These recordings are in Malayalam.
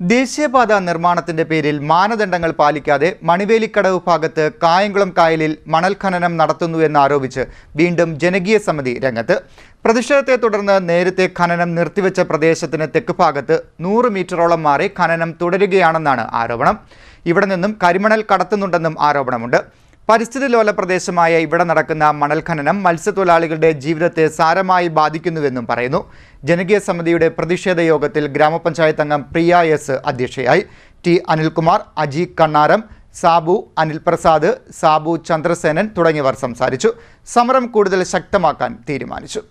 ദേശീയപാത നിർമ്മാണത്തിന്റെ പേരിൽ മാനദണ്ഡങ്ങൾ പാലിക്കാതെ മണിവേലിക്കടവ് ഭാഗത്ത് കായംകുളം കായലിൽ മണൽ ഖനനം നടത്തുന്നുവെന്നാരോപിച്ച് വീണ്ടും ജനകീയ സമിതി രംഗത്ത്. പ്രതിഷേധത്തെ തുടർന്ന് നേരത്തെ ഖനനം നിർത്തിവെച്ച പ്രദേശത്തിന് തെക്ക് ഭാഗത്ത് 100 മീറ്ററോളം മാറി ഖനനം തുടരുകയാണെന്നാണ് ആരോപണം. ഇവിടെ നിന്നും കരിമണൽ കടത്തുന്നുണ്ടെന്നും ആരോപണമുണ്ട്. പരിസ്ഥിതി ലോല പ്രദേശമായ ഇവിടെ നടക്കുന്ന മണൽ ഖനനം മത്സ്യത്തൊഴിലാളികളുടെ ജീവിതത്തെ സാരമായി ബാധിക്കുന്നുവെന്നും പറയുന്നു. ജനകീയ സമിതിയുടെ പ്രതിഷേധ യോഗത്തിൽ ഗ്രാമപഞ്ചായത്ത് അംഗം പ്രിയ എസ് അധ്യക്ഷയായി. ടി അനിൽകുമാർ, അജി കണ്ണാരം, സാബു അനിൽ പ്രസാദ്, സാബു ചന്ദ്രസേനൻ തുടങ്ങിയവർ സംസാരിച്ചു. സമരം കൂടുതൽ ശക്തമാക്കാൻ തീരുമാനിച്ചു.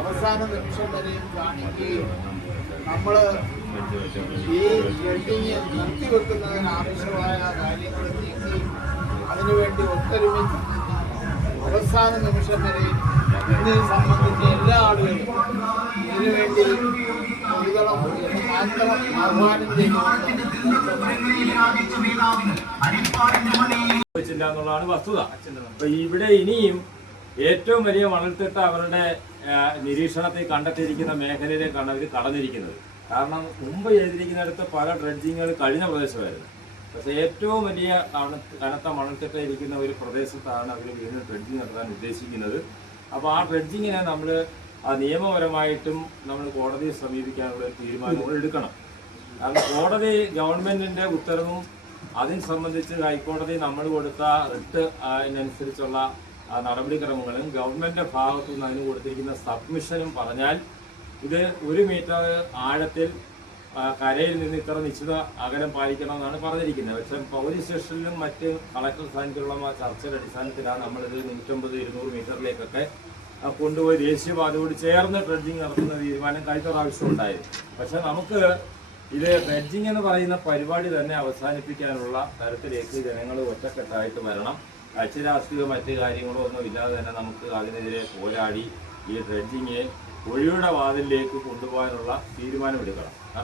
അവസാന നിമിഷം വരെയും കാണിക്കുകയും നമ്മൾ ഈ വെഡിങ് നിർത്തിവെക്കുന്നതിന് ആവശ്യമായ കാര്യങ്ങൾ നീക്കി അതിനുവേണ്ടി ഒത്തൊരുമിച്ച് അവസാന നിമിഷം വരെയും ഇതിനെ സംബന്ധിച്ച എല്ലാ ആളുകളും ഇതിനുവേണ്ടി എഴുതണം എന്ന് മാത്രം ആഹ്വാനം എന്നുള്ളതാണ് വസ്തുത. അപ്പൊ ഇവിടെ ഇനിയും ഏറ്റവും വലിയ മണൽത്തിട്ട അവരുടെ നിരീക്ഷണത്തിൽ കണ്ടെത്തിയിരിക്കുന്ന മേഖലയിലേക്കാണ് അവർ കടന്നിരിക്കുന്നത്. കാരണം മുമ്പ് ചെയ്തിരിക്കുന്നിടത്ത് പല ഡ്രഡ്ജിങ്ങുകൾ കഴിഞ്ഞ പ്രദേശമായിരുന്നു. പക്ഷേ ഏറ്റവും വലിയ കനത്ത മണൽത്തിട്ട ഇരിക്കുന്ന ഒരു പ്രദേശത്താണ് അവർ വീണ്ടും ഡ്രഡ്ജിങ് നടത്താൻ ഉദ്ദേശിക്കുന്നത്. അപ്പോൾ ആ ഡ്രഡ്ജിങ്ങിനെ നമ്മൾ നിയമപരമായിട്ടും നമ്മൾ കോടതിയെ സമീപിക്കാനുള്ള തീരുമാനങ്ങൾ എടുക്കണം. കാരണം കോടതി ഗവൺമെൻറ്റിൻ്റെ ഉത്തരവും അതിനെ സംബന്ധിച്ച് ഹൈക്കോടതി നമ്മൾ കൊടുത്ത റിട്ട് അതിനനുസരിച്ചുള്ള നടപടിക്രമങ്ങളും ഗവൺമെൻറ് ഭാഗത്തു നിന്ന് അതിന് കൊടുത്തിരിക്കുന്ന സബ്മിഷനും പറഞ്ഞാൽ ഇത് 1 മീറ്റർ ആഴത്തിൽ കരയിൽ നിന്ന് ഇത്ര നിശ്ചിത അകലം പാലിക്കണമെന്നാണ് പറഞ്ഞിരിക്കുന്നത്. പക്ഷേ പോലീസ് സ്റ്റേഷനിലും മറ്റ് കളക്ടർ സ്ഥാനത്തുള്ള ചർച്ചയുടെ അടിസ്ഥാനത്തിലാണ് നമ്മളിത് 150-200 മീറ്ററിലേക്കൊക്കെ കൊണ്ടുപോയി ദേശീയപാതയോട് ചേർന്ന് ഡ്രഡ്ജിങ് നടത്തുന്ന തീരുമാനം കഴിഞ്ഞ പ്രാവശ്യം ഉണ്ടായത്. പക്ഷേ നമുക്ക് ഇത് ഡ്രഡ്ജിങ് എന്ന് പറയുന്ന പരിപാടി തന്നെ അവസാനിപ്പിക്കാനുള്ള തരത്തിലേക്ക് ജനങ്ങൾ ഒറ്റക്കെട്ടായിട്ട് വരണം. കക്ഷിരാഷ്ട്രീയോ മറ്റ് കാര്യങ്ങളോ ഒന്നും ഇല്ലാതെ തന്നെ നമുക്ക് അതിനെതിരെ പോരാടി ഈ ഡ്രഡ്ജിങ് ഒഴിയുടെ വാതിലിലേക്ക് കൊണ്ടുപോകാനുള്ള തീരുമാനമെടുക്കണം.